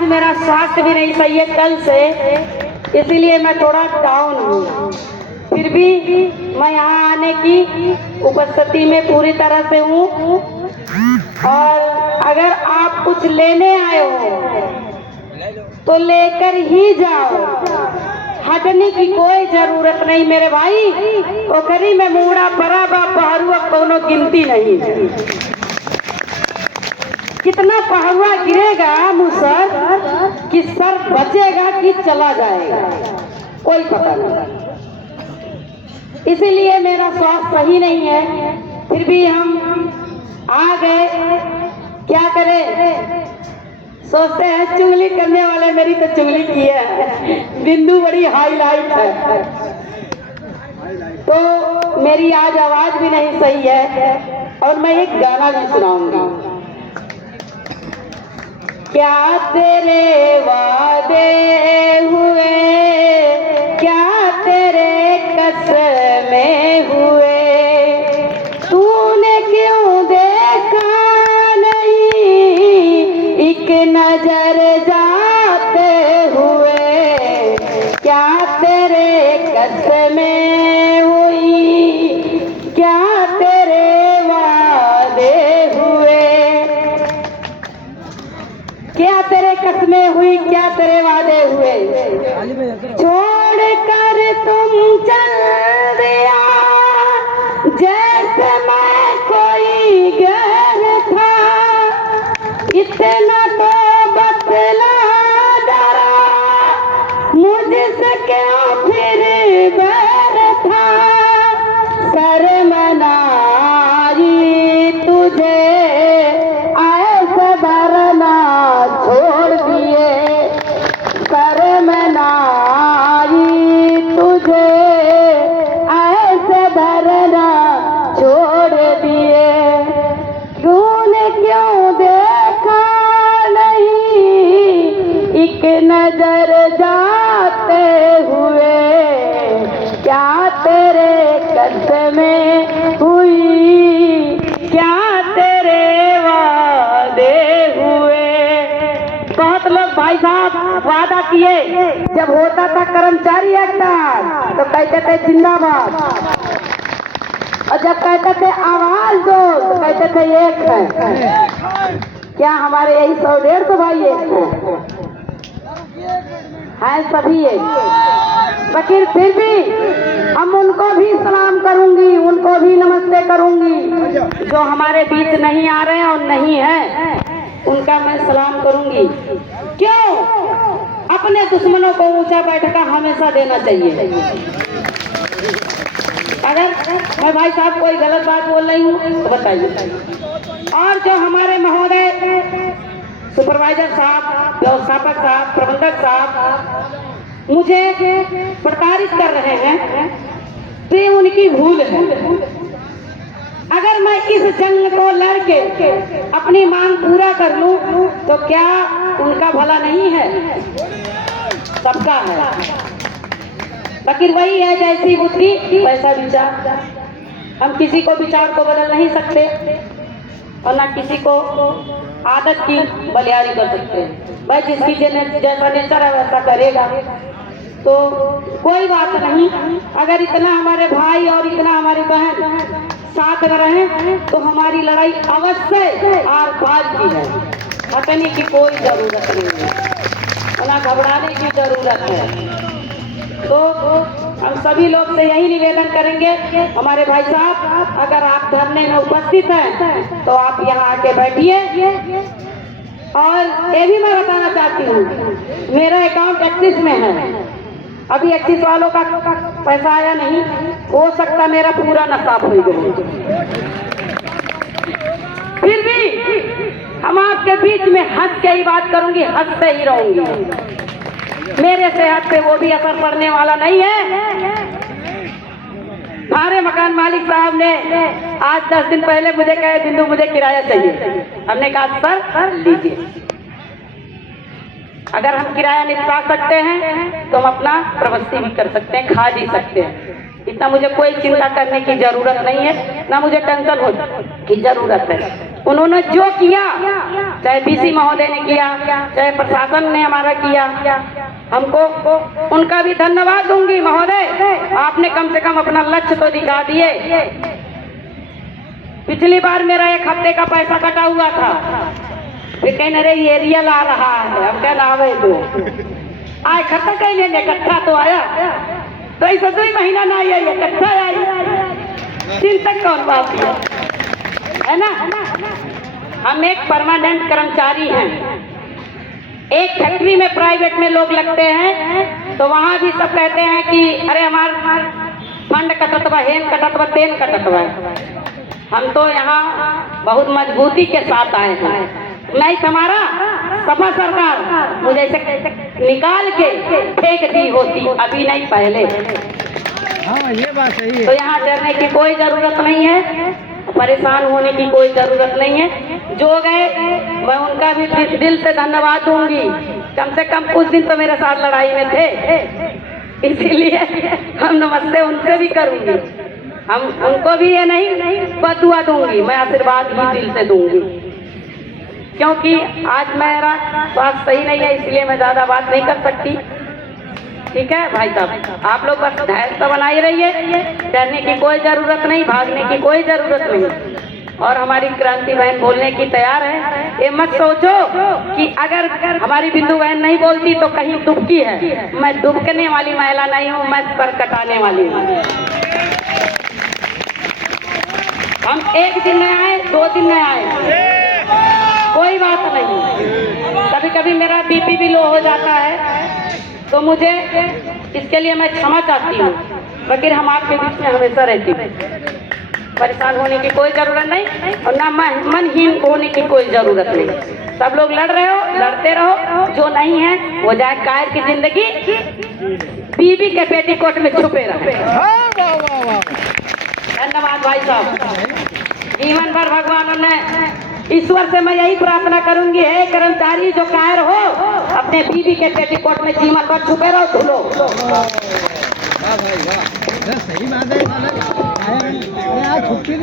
आज मेरा स्वास्थ्य भी नहीं सही है कल से, इसीलिए मैं थोड़ा डाउन हूँ। फिर भी मैं यहाँ आने की उपस्थिति में पूरी तरह से हूँ। और अगर आप कुछ लेने आए हो तो लेकर ही जाओ, हटने की कोई जरूरत नहीं मेरे भाई। ओखरी में मूड़ा परा बा पहरुआ कोनो गिनती नहीं। कितना पहरुआ गिरेगा मुसर कि सर बचेगा कि चला जाएगा, कोई पता नहीं। इसीलिए मेरा स्वास्थ्य सही नहीं है, फिर भी हम आ गए। क्या करें, सोचते हैं चुगली करने वाले मेरी तो चुगली की है, बिंदु बड़ी हाईलाइट है। तो मेरी आज आवाज भी नहीं सही है और मैं एक गाना भी सुनाऊंगी। क्या तेरे वादे हुए, क्या तेरे कसमें हुए, तूने क्यों देखा एक नजर जाते हुए, क्या तेरे कसमें हुई, क्या तेरे वादे हुए, क्या तेरे कसमें हुई, क्या तेरे वादे हुए। छोड़ कर तुम चल दिया जैसे मैं कोई गैर था, इतना तो बतला डरा मुझसे क्यों फिर बैर था। शर्म ना आई तुझे ऐसा डरना छोड़ दिए, शर्म ना आई तुझे ऐसा डरना छोड़ दिए। तूने क्यों देखा एक नजर जाते हुए, क्या तेरे कसमें हुई, क्या तेरे वादे हुए। बहुत लोग भाई साहब वादा किए, जब होता था कर्मचारी एक्टा तो कहते थे जिंदाबाद, और जब कहते थे आवाज दो तो कहते थे एक है। क्या हमारे यही 100-150 भाई है सभी एक, लेकिन फिर भी हम उनको भी सलाम करूंगी, उनको भी नमस्ते करूंगी। जो हमारे बीच नहीं आ रहे हैं और नहीं है उनका मैं सलाम करूंगी। क्यों, अपने दुश्मनों को ऊंचा बैठका हमेशा देना चाहिए। अगर मैं भाई साहब कोई गलत बात बोल रही हूँ तो बताइए। और जो हमारे महोदय सुपरवाइजर साहब, व्यवस्थापक साहब, प्रबंधक साहब मुझे प्रताड़ित कर रहे हैं तो ये उनकी भूल है। अगर मैं इस जंग को लड़के अपनी मांग पूरा कर लूं तो क्या उनका भला नहीं है, सबका है। लेकिन वही है, जैसी बुद्धि वैसा विचार। हम किसी को विचार को बदल नहीं सकते और ना किसी को आदत की बलियारी कर सकते हैं। भाई जिसकी जैसा नेचर है वैसा करेगा तो कोई बात नहीं। अगर इतना हमारे भाई और इतना हमारी बहन साथ में रहे तो हमारी लड़ाई अवश्य आर पार की है, हटने की कोई जरूरत नहीं है, ना घबराने की जरूरत है। तो हम सभी लोग से यही निवेदन करेंगे, हमारे भाई साहब अगर आप धरने में उपस्थित हैं तो आप यहाँ आके बैठिए। और ये भी मैं बताना चाहती हूँ, मेरा अकाउंट एक्सिस में है, अभी एक्सिस वालों का पैसा आया नहीं, हो सकता मेरा पूरा नसाब हो गया। फिर भी हम आपके बीच में हंस के ही बात करूंगी, हंसते ही रहूंगी। मेरे सेहत पे वो भी असर पड़ने वाला नहीं है। हमारे मकान मालिक साहब ने आज 10 दिन पहले मुझे कहे बिंदु मुझे किराया चाहिए। हमने कहा सर लीजिए, अगर हम किराया निपटा सकते हैं तो हम अपना प्रवृत्ति भी कर सकते हैं, खा भी सकते हैं। इतना मुझे कोई चिंता करने की जरूरत नहीं है, ना मुझे टेंशन हो की जरूरत है। उन्होंने जो किया चाहे बीसी महोदय ने किया, चाहे प्रशासन ने हमारा किया, हमको उनका भी धन्यवाद दूंगी। महोदय, आपने कम से कम अपना लक्ष्य तो दिखा दिए। पिछली बार मेरा 1 हफ्ते का पैसा कटा हुआ था, फिर कहने रहे ये रियल आ रहा है, हम क्या आवे तो आए खत्म कहने इकट्ठा तो आया, तो ऐसा 2 महीना ना आया, इकट्ठा आई, चिंता कौन बात है ना। हम एक परमानेंट कर्मचारी हैं। एक फैक्ट्री में प्राइवेट में लोग लगते हैं तो वहाँ भी सब कहते हैं कि अरे हमार फंड कटतवा, हेन कटतवा, तेन कटतवा। हम तो यहाँ बहुत मजबूती के साथ आए हैं। नहीं हमारा सपा सरकार मुझे निकाल के फेंक दी होती, अभी नहीं पहले। हाँ, ये बात सही है। तो यहाँ डरने की कोई जरूरत नहीं है, परेशान होने की कोई जरूरत नहीं है। जो गए मैं उनका भी दिल से धन्यवाद दूंगी। कम से कम कुछ दिन तो मेरे साथ लड़ाई में थे, इसीलिए हम नमस्ते उनसे भी करूंगी। हम उनको भी ये नहीं बदुआ दूंगी, मैं आशीर्वाद ही दिल से दूंगी। क्योंकि आज मेरा स्वास्थ्य सही नहीं है, इसलिए मैं ज्यादा बात नहीं कर सकती। ठीक है भाई साहब, आप लोग बस धैर्य बनाए रहिए, डरने की कोई जरूरत नहीं, भागने की कोई जरूरत नहीं। और हमारी क्रांति बहन बोलने की तैयार है। ये मत सोचो कि अगर हमारी बिंदु बहन नहीं बोलती तो कहीं डुबकी है। मैं डुबकने वाली महिला नहीं हूँ, मैं सर कटाने वाली हूँ। हम 1 दिन में आए, 2 दिन में आए, कोई बात नहीं। कभी कभी मेरा बीपी भी लो हो जाता है, तो मुझे इसके लिए मैं क्षमा चाहती हूँ, मगर हम आपके बीच में हमेशा रहती हूँ। परेशान होने की कोई जरूरत नहीं और ना मनहीन होने की कोई जरूरत नहीं। सब लोग लड़ रहे हो, लड़ते रहो। जो नहीं है वो जाए कायर की जिंदगी, बीबी के पेटीकोट में छुपे रहे। धन्यवाद भाई साहब। जीवन भर भगवान ने, ईश्वर से मैं यही प्रार्थना करूंगी, है कर्मचारी जो कायर हो, अपने बीबी के पेटीकोट में जीवन भर छुपे रहो, धुलो। वाह भाई वाह, सही बात है। छुट्टी